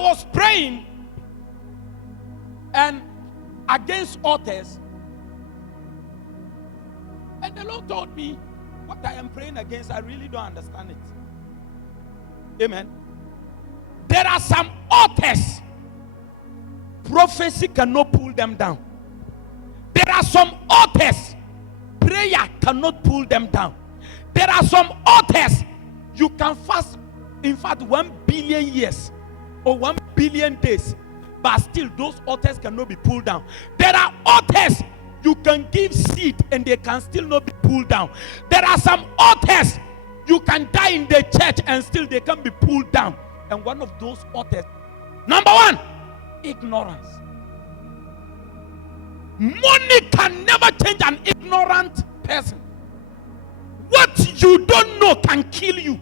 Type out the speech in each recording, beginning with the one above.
was praying and against altars, and the Lord told me what I am praying against. I really don't understand it. Amen. There are some altars, prophecy cannot pull them down. There are some altars, prayer cannot pull them down. There are some altars, you can fast, in fact, 1 billion years or 1 billion days, but still those altars cannot be pulled down. There are altars, you can give seed and they can still not be pulled down. There are some altars, you can die in the church and still they can be pulled down. And one of those altars, number one, ignorance. Money can never change an ignorant person. What you don't know can kill you.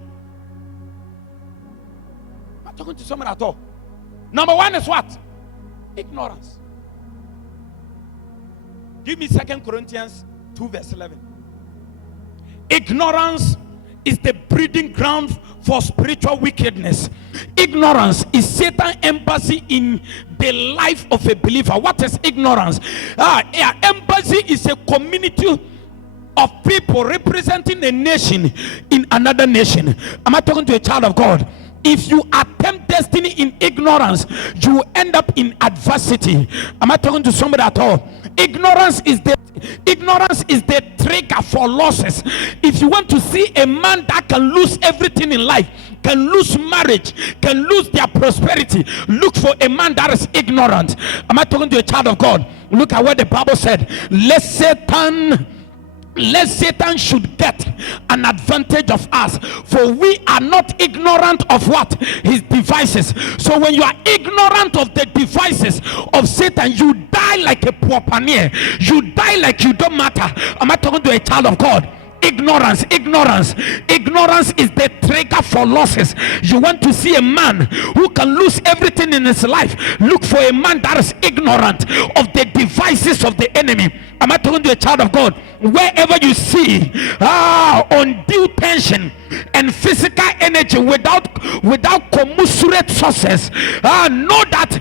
I'm not talking to someone at all. Number one is what? Ignorance. Give me 2 Corinthians 2 verse 11. Ignorance is the breeding ground for spiritual wickedness. Ignorance is Satan's embassy in the life of a believer. What is ignorance? Embassy is a community of people representing a nation in another nation. Am I talking to a child of God? If you attempt destiny in ignorance, you will end up in adversity. Am I talking to somebody at all? Ignorance is the trigger for losses. If you want to see a man that can lose everything in life, can lose marriage, can lose their prosperity, look for a man that is ignorant. Am I talking to a child of God? Look at what the Bible said. Lest Satan should get an advantage of us, for we are not ignorant of what? His devices. So when you are ignorant of the devices of Satan, you die like a poor panier. You die like you don't matter. Am I talking to a child of God? Ignorance is the trigger for losses. You want to see a man who can lose everything in his life, look for a man that is ignorant of the devices of the enemy. Am I talking to a child of God? Wherever you see undue tension and physical energy without commensurate sources, know that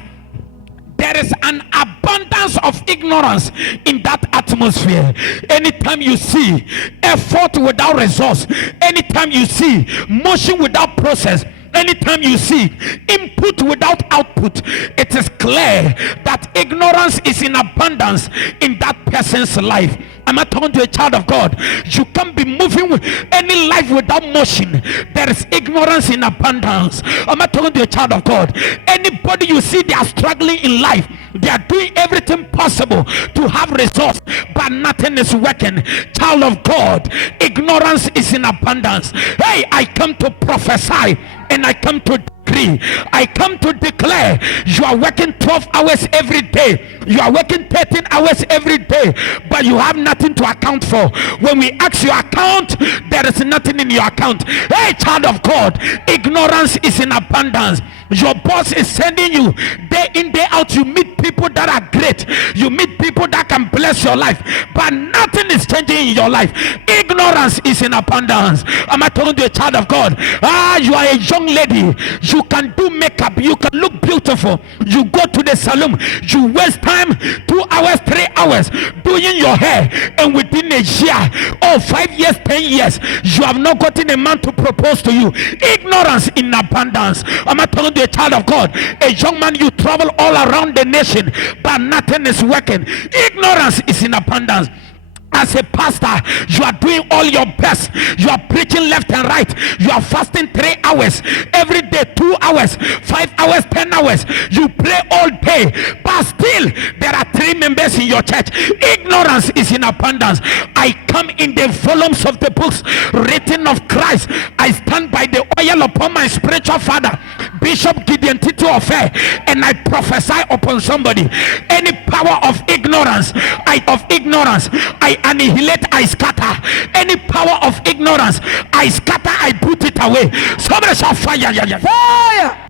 there is an abundance of ignorance in that atmosphere. Anytime you see effort without resource, anytime you see motion without process, anytime you see input without output, it is clear that ignorance is in abundance in that person's life. Am I talking to a child of God? You can't be moving with any life without motion. There is ignorance in abundance. Am I talking to a child of God? Anybody you see they are struggling in life, they are doing everything possible to have results, but nothing is working. Child of God, ignorance is in abundance. Hey, I come to prophesy and I come to decree. I come to declare, you are working 12 hours every day. You are working 13 hours every day, but you have nothing to account for. When we ask your account, there is nothing in your account. Hey, child of God, ignorance is in abundance. Your boss is sending you day in, day out. You meet people that are great. You meet people that can bless your life, but nothing is changing in your life. Ignorance is in abundance. Am I talking to a child of God? You are a young lady. You can do makeup. You can look beautiful. You go to the salon. You waste time 2 hours, 3 hours doing your hair, and within a year, 5 years, 10 years, you have not gotten a man to propose to you. Ignorance in abundance. Am I talking to a child of God? A young man, you travel all around the nation, but nothing is working. Ignorance is in abundance. As a pastor, you are doing all your best. You are preaching left and right. You are fasting 3 hours every day, 2 hours, 5 hours, 10 hours. You pray all day, but still there are 3 members in your church. Ignorance is in abundance. I come in the volumes of the books written of Christ. I stand by the oil upon my spiritual father, Bishop Gideon Tito Ofe, and I prophesy upon somebody. Any power of ignorance, I annihilate, I scatter. Any power of ignorance, I scatter, I put it away. Somebody shall fire. Fire.